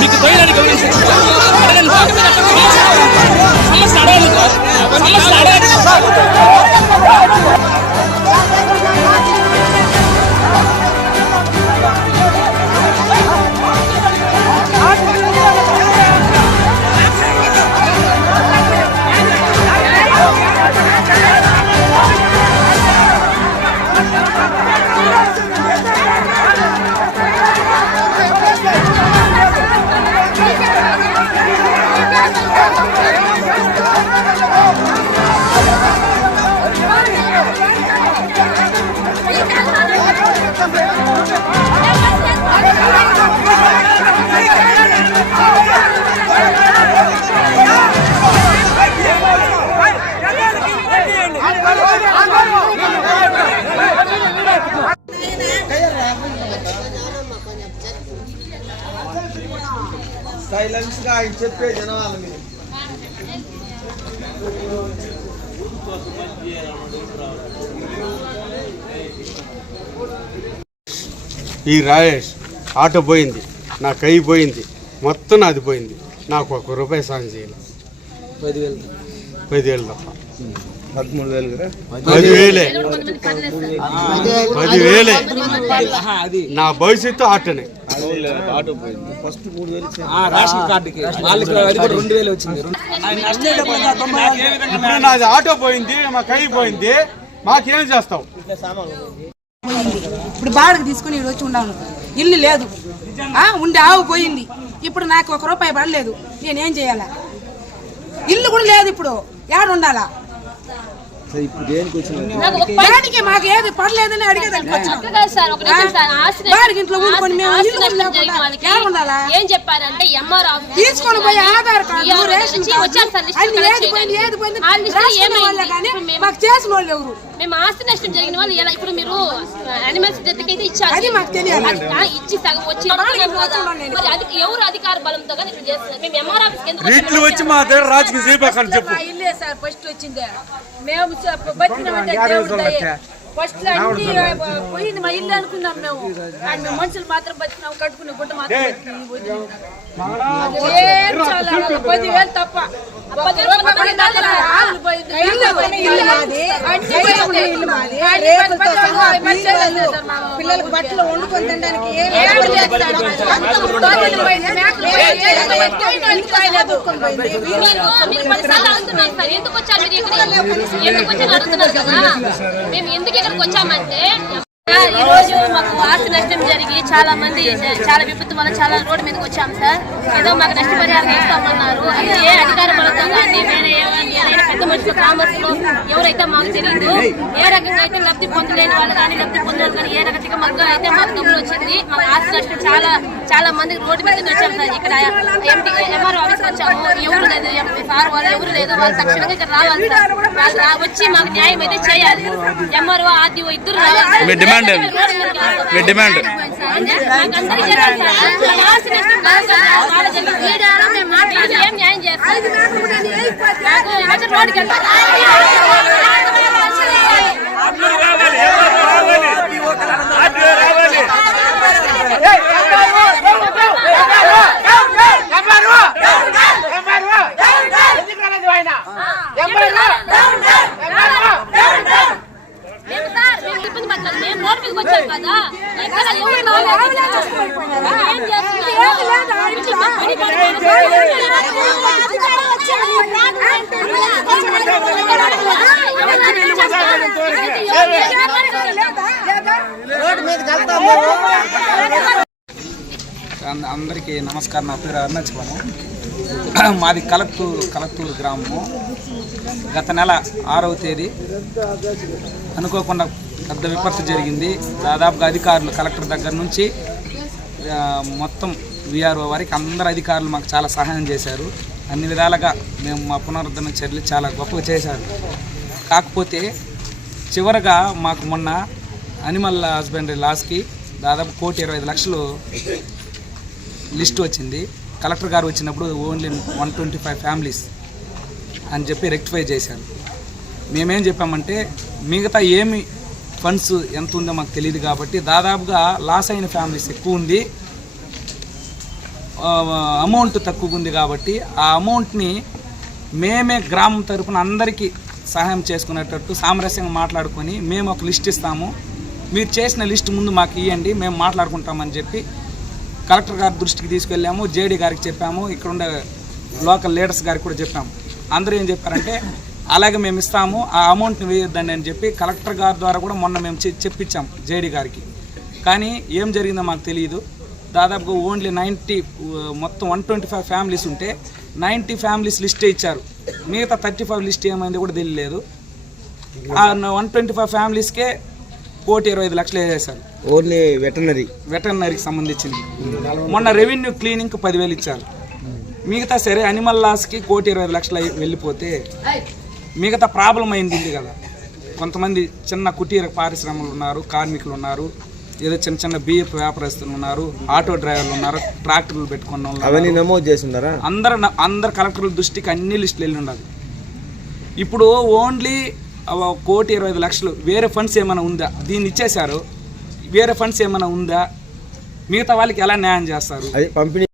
మీకు పోయినాన్ని గౌరవించచ్చు సమస్య అడగదు సైలెన్స్ గా ఆయన చెప్పే జనాల మీద ఈ రాయేష్ ఆటో పోయింది, నా కై పోయింది, మొత్తం నాది పోయింది. నాకు ₹1 సాయం చేయాలి. 10,000 తప్ప 10,000 నా భవిష్యత్తు ఆటోనే. నాది ఆటో పోయింది, మా కై పోయింది, మాకేం చేస్తావు? ఇప్పుడు బాడకు తీసుకుని వచ్చి ఉన్నాను, ఇల్లు లేదు, ఉండే ఆవు పోయింది, ఇప్పుడు నాకు ₹1 పడలేదు, నేనేం చేయాలా? ఇల్లు కూడా లేదు, ఇప్పుడు ఏడు ఉండాలా? దానికి మాకు ఏది పడలేదని అడిగేదానికి ఏం చెప్పారంటే తీసుకొని పోయి ఆధార్ కార్డు రేషన్ మాకు చేసిన వాళ్ళు ఎవరు? మేము ఆస్తి నష్టం జరిగిన వాళ్ళు ఎలా? ఇప్పుడు మీరు అనిమల్స్ డెత్కి అయితే ఇచ్చారు, అది మాకు తెలియాలి. ఇచ్చి సగం వచ్చి ఎవరు అధికార బలంతో చేస్తున్నారు? మేము ఎంఆర్ ఆఫీస్కి ఎందుకు వచ్చి మా దగ్గర రాజకీయ చేయబోకండి చెప్పు. ఇల్లే సార్ ఫస్ట్ వచ్చిందే, మేము బతికినామంటే ఫస్ట్ అన్ని పోయింది మా ఇల్లు అనుకున్నాం మేము. మేము మనుషులు మాత్రం బతికినాం, కట్టుకునే గుడ్డ మాత్రం 10,000 తప్ప. పిల్లలకు బట్టలు వండుకొని తినడానికి ఎందుకు వచ్చారు? మేము ఎందుకు ఇక్కడికి వచ్చామంటే ఈ రోజు మాకు ఆస్తి నష్టం జరిగి చాలా మంది చాలా విపత్తు వల్ల చాలా రోడ్డు మీదకి వచ్చాము సార్. ఏదో మాకు నష్టపరిహారం ఇస్తామన్నారు. అది ఏ అధికార బలంతో కానీ వేరే ఏదైనా పెద్ద మనుషులు కామర్స్లో ఎవరైతే మాకు తెలియదు, ఏ రకంగా అయితే లబ్ధి పొందలేని వాళ్ళు కానీ లబ్ధి పొందారు కానీ ఏ రకంగా మాకు అయితే మాకు డబ్బులు వచ్చింది. మాకు ఆస్తి నష్టం చాలా మంది రోడ్డు మీద వచ్చాము సార్. ఇక్కడ ఎంఆర్ఓ ఆఫీస్కి వచ్చాము, ఎవరు లేదు, సార్ వాళ్ళు ఎవరు లేదు, వాళ్ళు తక్షణంగా ఇక్కడ రావాలి సార్. వాళ్ళు వచ్చి మాకు న్యాయం అయితే చేయాలి. ఎంఆర్ఓ ఆర్డీఓ ఇద్దరు రావాలి. ఏం న్యాయం చేస్తారు? రోడ్డుకి వెళ్తారు. మేము రోడ్డు మీదకి వచ్చాం కదా, ఎక్కడ ఎవరు ఏం అందరికీ నమస్కారం. నా పేరు అరుణాచలము, మాది కలత్తూరు గ్రామము. గత నెల 6వ తేదీ అనుకోకుండా పెద్ద విపత్తు జరిగింది. దాదాపుగా అధికారులు కలెక్టర్ దగ్గర నుంచి మొత్తం విఆర్ఓ వారికి అందరు అధికారులు మాకు చాలా సహాయం చేశారు. అన్ని విధాలుగా మేము మా పునరుద్ధరణ చర్యలు చాలా గొప్పగా చేశారు. కాకపోతే చివరగా మాకు మొన్న అనిమల్ హస్బెండరీ లాస్కి దాదాపు 1,20,00,000 లిస్టు వచ్చింది. కలెక్టర్ గారు వచ్చినప్పుడు ఓన్లీ 125 ఫ్యామిలీస్ అని చెప్పి రెక్టిఫై చేశారు. మేమేం చెప్పామంటే మిగతా ఏమి ఫండ్స్ ఎంత ఉందో మాకు తెలియదు కాబట్టి దాదాపుగా లాస్ అయిన ఫ్యామిలీస్ ఎక్కువ ఉంది. అమౌంట్ తక్కువ ఉంది కాబట్టి ఆ అమౌంట్ని మేమే గ్రామం తరపున అందరికీ సహాయం చేసుకునేటట్టు సామరస్యంగా మాట్లాడుకొని మేము ఒక లిస్ట్ ఇస్తాము, మీరు చేసిన లిస్ట్ ముందు మాకు ఇవ్వండి, మేము మాట్లాడుకుంటామని చెప్పి కలెక్టర్ గారి దృష్టికి తీసుకెళ్ళాము, జేడీ గారికి చెప్పాము, ఇక్కడ ఉండే లోకల్ లీడర్స్ గారికి కూడా చెప్పాము. అందరూ ఏం చెప్పారంటే అలాగే మేము ఇస్తాము, ఆ అమౌంట్ని వేయొద్దండి అని చెప్పి కలెక్టర్ గారి ద్వారా కూడా మొన్న మేము చెప్పించాము జేడీ గారికి. కానీ ఏం జరిగిందో మాకు తెలియదు. దాదాపుగా ఓన్లీ 90 మొత్తం 125 ఫ్యామిలీస్ ఉంటే 90 ఫ్యామిలీస్ లిస్టే ఇచ్చారు, మిగతా 35 లిస్ట్ ఏమైంది కూడా తెలియలేదు. ఆ 125 ఫ్యామిలీస్కే 1,25,00,000 వేసేశారు. ఓన్లీ వెటర్నరీకి సంబంధించింది. మొన్న రెవెన్యూ క్లీనింగ్కి 10,000 ఇచ్చారు. మిగతా సరే అనిమల్ లాస్కి 1,20,00,000 వెళ్ళిపోతే మిగతా ప్రాబ్లం అయింది కదా. కొంతమంది చిన్న కుటీర పారిశ్రమలు ఉన్నారు, కార్మికులు ఉన్నారు, ఏదో చిన్న చిన్న బియ్యపు వ్యాపారస్తులు ఉన్నారు, ఆటో డ్రైవర్లు ఉన్నారు, ట్రాక్టర్లు పెట్టుకున్న అవన్నీ నమోదు చేస్తున్నారా? అందరు కలెక్టర్ల దృష్టికి అన్ని లిస్టులు వెళ్ళి ఉండాలి. ఇప్పుడు ఓన్లీ 1,20,00,000 వేరే ఫండ్స్ ఏమైనా ఉందా? దీన్ని ఇచ్చేశారు, వేరే ఫండ్స్ ఏమైనా ఉందా? మిగతా వాళ్ళకి ఎలా న్యాయం చేస్తారు? అది పంపిణీ